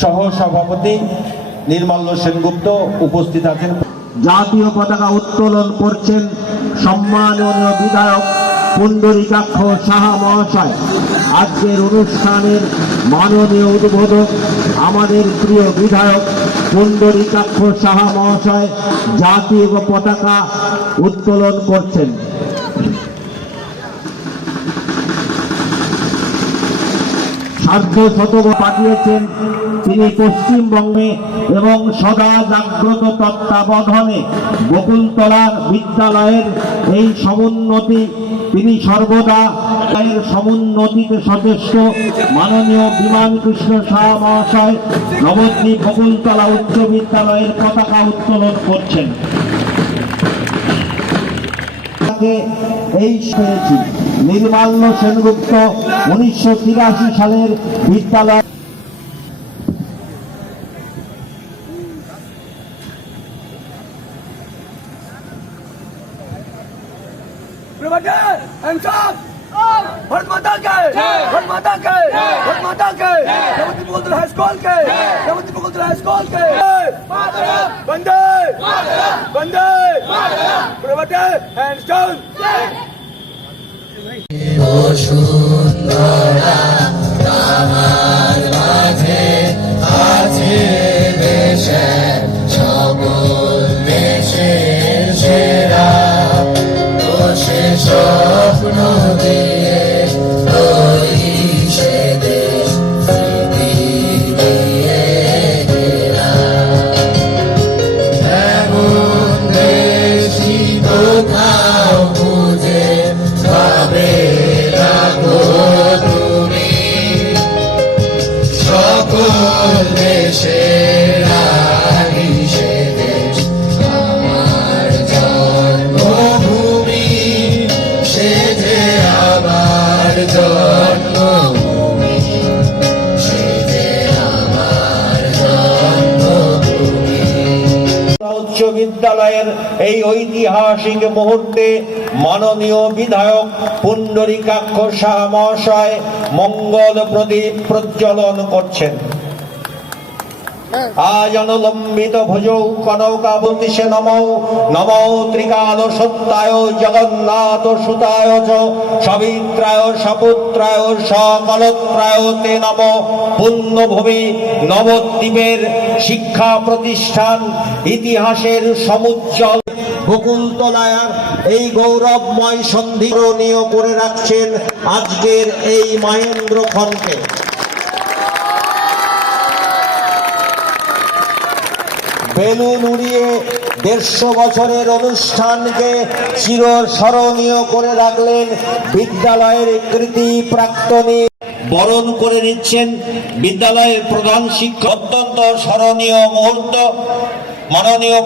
সহ সভাপতি নির্মাল্য সেনগুপ্ত উপস্থিত আছেন। জাতীয় পতাকা উত্তোলন করছেন সম্মাননীয় বিধায়ক পুণ্ডরিকাক্ষ সাহা মহাশয়। আজকের অনুষ্ঠানের মাননীয় উদ্বোধক আমাদের প্রিয় বিধায়ক পুণ্ডরিকাক্ষ সাহা মহাশয় জাতীয় পতাকা উত্তোলন করছেন। সার্ধ শতক পাঠিয়েছেন তিনি পশ্চিমবঙ্গে এবং সদা জাগ্রত তত্ত্বাবধানে বকুলতলার বিদ্যালয়ের এই সমুন্নতি তিনি সর্বদা এর সমুন্নতিতে সচেষ্ট মাননীয় বিমান কৃষ্ণ শাহ মহাশয় নবদ্বীপ বকুলতলা উচ্চ বিদ্যালয়ের পতাকা উত্তোলন করছেন। এই পেয়েছি নির্মাল্য সেনগুপ্ত উনিশশো তিরাশি সালের বিদ্যালয় Come on, Ramadan and Tom. Bharat माता के भारत माता के भारत माता के नवती मुकुंदर हाई स्कूल के नवती मुकुंदर हाई स्कूल के बंदे बंदे प्रवर्तन हैंड्स डाउन উচ্চ বিদ্যালয়ের এই ঐতিহাসিক মুহূর্তে মাননীয় বিধায়ক পুণ্ডরিকাক্ষ শাহ মহাশয় মঙ্গল প্রদীপ প্রজ্বলন করছেন। আজ অনুলম্বিত ভুজৌ কনকাবতীশে নম নম ত্রিকাল সত্যায় জগন্নাথ সুতায় সবিত্রায় সপুত্রায় সকলত্রায় তে নম পুণ্যভূমি নবদ্বীপের শিক্ষা প্রতিষ্ঠান ইতিহাসের সমুজ্জ্বল বকুলতলায় এই গৌরবময় সন্ধিরণীয় করে রাখছেন আজকের এই মহেন্দ্র বেলুন উড়িয়ে দেড়শো বছরের অনুষ্ঠানকে চির স্মরণীয় করে রাখলেন বিদ্যালয়ের কৃতি প্রাক্তনী। বরণ করে নিচ্ছেন বিদ্যালয়ের প্রধান শিক্ষক। অত্যন্ত স্মরণীয় মুহূর্ত, মাননীয়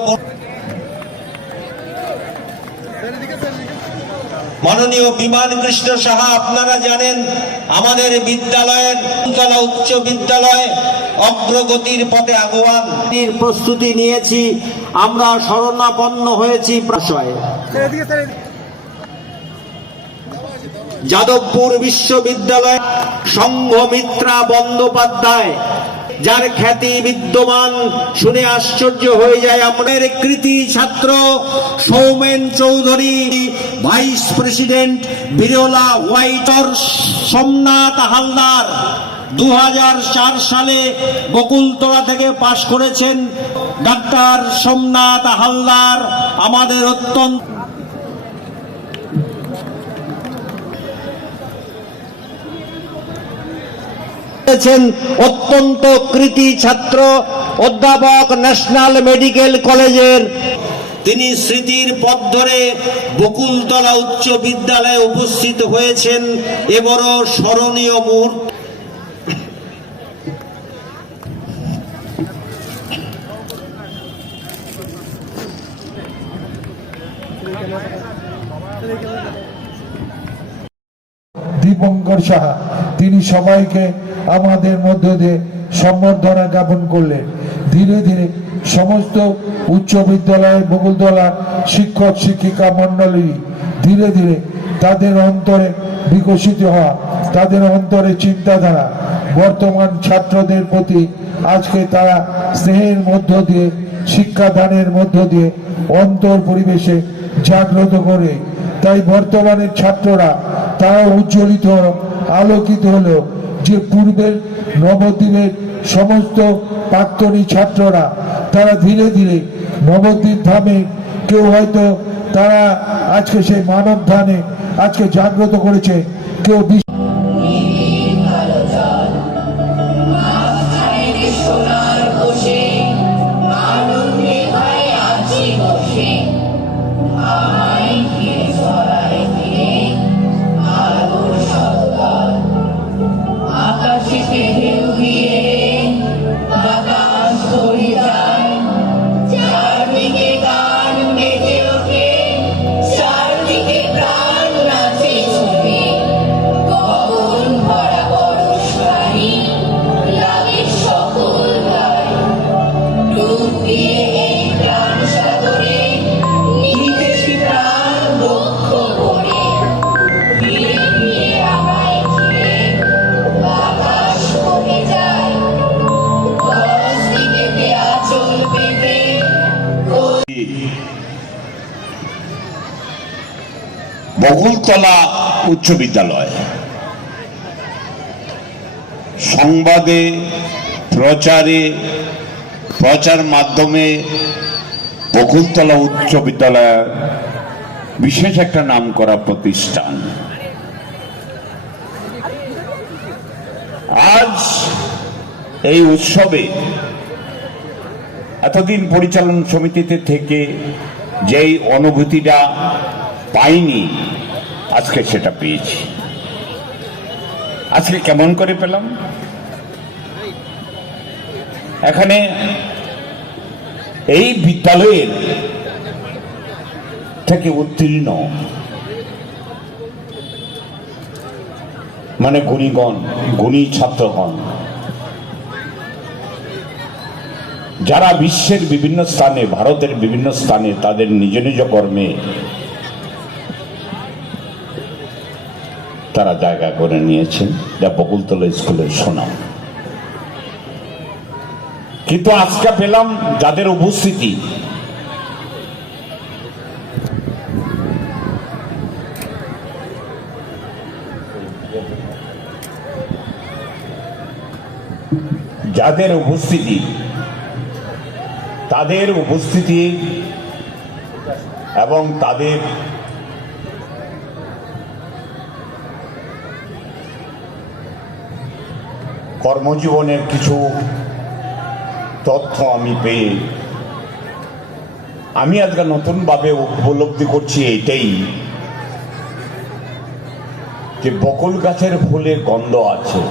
মাননীয় বিমান কৃষ্ণ সাহা, আপনারা জানেন আমাদের বিদ্যালয়ের তলা উচ্চ বিদ্যালয় অগ্রগতির পথে আহ্বান প্রস্তুতি নিয়েছি, আমরা শরণাপন্ন হয়েছি যাদবপুর বিশ্ববিদ্যালয় সংঘমিত্রা বন্দ্যোপাধ্যায় যার খ্যাতি বিদ্যমান, শুনে আশ্চর্য হয়ে যায় আমাদের কৃতি ছাত্র সৌমেন চৌধুরী, ভাইস প্রেসিডেন্ট বিরলা হোয়াইটর সোমনাথ হালদার। দু হাজার চার সালে বকুলতলা থেকে পাশ করেছেন ডাক্তার সোমনাথ হালদার। আমাদের অত্যন্ত করেছেন অত্যন্ত কৃতি ছাত্র অধ্যাপক ন্যাশনাল মেডিকেল কলেজের। তিনি স্মৃতির পথ ধরে বকুলতলা উচ্চ বিদ্যালয়ে উপস্থিত হয়েছেন। এবারও স্মরণীয় মুহূর্ত। দীপঙ্কর সাহা, তিনি সবাইকে আমাদের মধ্য দিয়ে সম্বর্ধনা জ্ঞাপন করলেন। ধীরে ধীরে সমস্ত উচ্চ বিদ্যালয়ের বকুলতলা শিক্ষক, শিক্ষিকা, মণ্ডলী ধীরে ধীরে তাদের অন্তরে বিকশিত হওয়া, তাদের অন্তরে চিন্তাধারা, বর্তমান ছাত্রদের প্রতি আজকে তারা স্নেহের মধ্য দিয়ে, শিক্ষাদানের মধ্য দিয়ে অন্তর পরিবেশে জাগ্রত করে। তাই বর্তমানের ছাত্ররা তারা উজ্জ্বলিত, আলোকিত হলো যে পূর্বের নবদ্বীপের সমস্ত প্রাক্তনী ছাত্ররা, তারা ধীরে ধীরে নবদ্বীপ ধামে, কেউ হয়তো তারা আজকে সেই মানব ধানে আজকে জাগ্রত করেছে, কেউ বকুলতলা উচ্চ বিদ্যালয়। সংবাদে, প্রচারে, প্রচার মাধ্যমে বকুলতলা উচ্চ বিদ্যালয় বিশেষ একটা নাম করা প্রতিষ্ঠান। আজ এই উৎসবে এতদিন পরিচালন সমিতিতে থেকে যেই অনুভূতিটা পাইনি, আজকে সেটা পেয়েছি। আজকে কেমন করে পেলাম? এখানে এই বিদ্যালয়ের থেকে উত্তীর্ণ মানে গুণীগণ, গুণী ছাত্রগণ যারা বিশ্বের বিভিন্ন স্থানে, ভারতের বিভিন্ন স্থানে তাদের নিজ নিজ কর্মে তারা জায়গা করে নিয়েছেন। যা বকুলতলা স্কুলের সুনাম। কিন্তু আজকে পেলাম যাদের উপস্থিতি। যাদের উপস্থিতি তাদের উপস্থিতি এবং তাদের কর্মজীবনের কিছু তথ্য আমি পেয়ে আমি আজকে নতুনভাবে উপলব্ধি করছি এটাই যে বকুল গাছের ফুলে গন্ধ আছে।